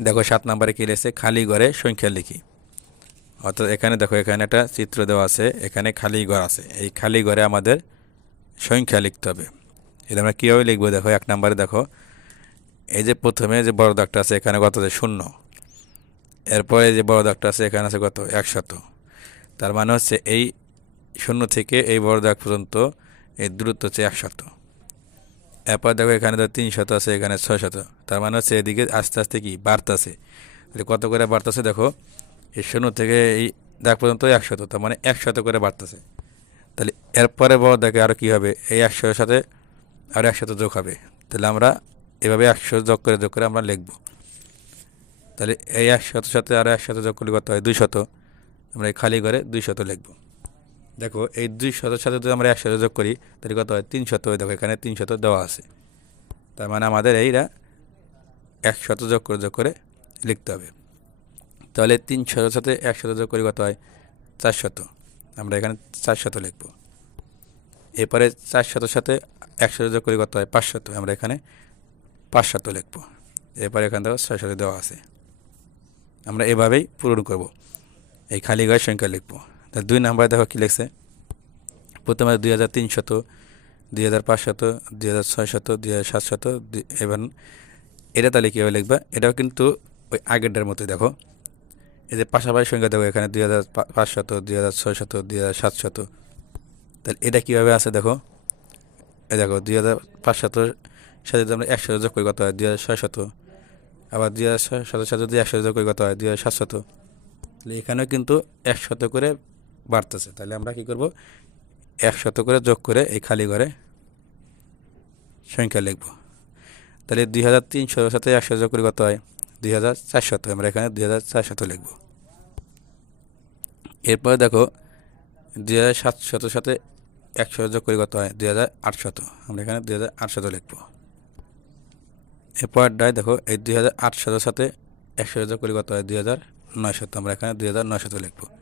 দেখো সাত নম্বরে কী লিখেছে? খালি ঘরে সংখ্যা লিখি। অর্থাৎ এখানে দেখো, এখানে একটা চিত্র দেওয়া আছে, এখানে খালি ঘর আছে। এই খালি ঘরে আমাদের সংখ্যা লিখতে হবে। এটা আমরা কীভাবে লিখব? দেখো, এক নম্বরে দেখো, এই যে প্রথমে যে বড় দাগটা আছে, এখানে কত আছে? শূন্য। এরপরে যে বড় দাগটা আছে, এখানে আছে কত? একশত। তার মানে হচ্ছে এই শূন্য থেকে এই বড় দাগ পর্যন্ত এই দূরত্ব হচ্ছে একশত। এরপর দেখো এখানে তো তিন শত আছে, এখানে ছয় শত। তার মানে হচ্ছে এদিকে আস্তে আস্তে কি বাড়তেছে। তাহলে কত করে বাড়তেছে দেখো, এই শূন্য থেকে এই দাগ পর্যন্ত একশত তার মানে একশত করে বাড়তেছে। তাহলে এরপরে বড় দেখে আরও কী হবে, এই একশোর সাথে আরও একশত যোগ হবে। তাহলে আমরা এভাবে একশো যোগ করে যোগ করে আমরা লিখব। তাহলে এই একশত সাথে আরও একশত যোগ করলে কত হয়? দুই শত। আমরা এই খালি করে দুই শত লিখব। দেখো, এই দুই শতের সাথে যদি আমরা একশো যোগ করি, তাহলে কত হয়? তিন শত। দেখো, এখানে তিন শত দেওয়া আছে। তার মানে আমাদের এইটা একশত যোগ করে যোগ করে লিখতে হবে। তাহলে তিন শতের সাথে একশত যোগ করি কত হয়? চার শত। আমরা এখানে চার শত লিখব। এরপরে চার শতের সাথে একশো যোগ করি কত হয়? পাঁচশত আমরা এখানে পাঁচশত লিখব। এরপরে এখান থেকে ছয় শত দেওয়া আছে। আমরা এভাবেই পূরণ করব। এই খালি ঘরের সংখ্যা লিখব। তা দুই নাম্বার দেখো কী লেখছে প্রথমে দুই হাজার তিনশত দুই হাজার পাঁচশত দুই হাজার ছয় ছয়শত দুই হাজার সাতশত এবার এটা তাহলে কীভাবে লিখবা এটাও কিন্তু ওই আগেরটার মতোই দেখো এই যে পাশাপাশি সংখ্যা দেখো এখানে দুই হাজার পাঁচশত দুই হাজার ছয় ছয়শত দুই হাজার সাতশত তাহলে এটা কীভাবে আছে দেখো এই দেখো দুই হাজার পাঁচশতর সাথে যদি আমরা একশো যোগ করি কত হয় দুই হাজার ছয়শত আবার দুই হাজার ছয়শতের সাথে যদি একশো যোগ করি কত হয় দুই হাজার সাতশত তাহলে এখানেও কিন্তু একশত করে বাড়তেছে। তাহলে আমরা কি করব? একশত করে যোগ করে এই খালি ঘরে সংখ্যা লিখব। তাহলে দুই হাজার তিনশোর সাথে একশো যোগ করে কত হয়? দুই হাজার চারশত। আমরা এখানে দুই হাজার চারশত লিখব। এরপরে দেখো, দুই হাজার সাতশতের সাথে একশো যোগ করে কত হয়? দুই হাজার আটশত। আমরা এখানে দুই হাজার আটশত লিখব। এরপরটায় দেখো, এই দুই হাজার আটশতের সাথে একশো যোগ করে কত হয়? দুই হাজার নয়শত। আমরা এখানে দুই হাজার নয়শত লিখব।